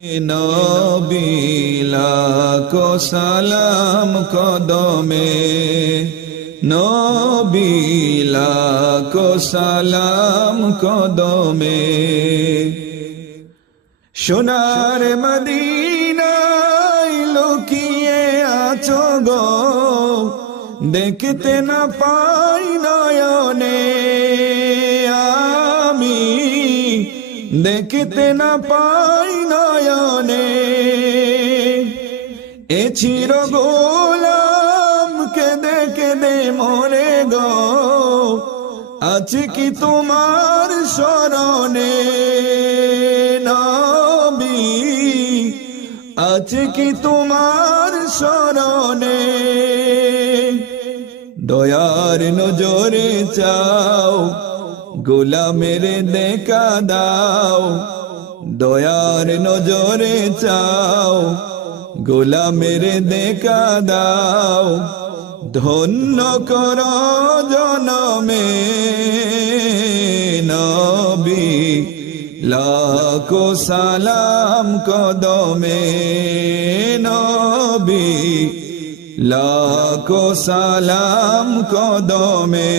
नबी लाखो सलाम कदमे नबी लाखो सलाम कदमे সোনার মদিনায় লুকিয়ে আছো গো দেখতে না পাই নয়নে আমি দেখতে না পাই নয়নে এ চির গোলাম কেঁদে কেঁদে মরে গো আছে কি তোমার শরণে নবী আছে কি তোমার শরণে দয়ার নজরে চাও গোলামের দেখা দাও দয়ার নজরে চাও গোলামের দেখা দাও ধন্য কর জনমে নবী লাখো সালাম কদমে নবী লাখো সালাম কদমে।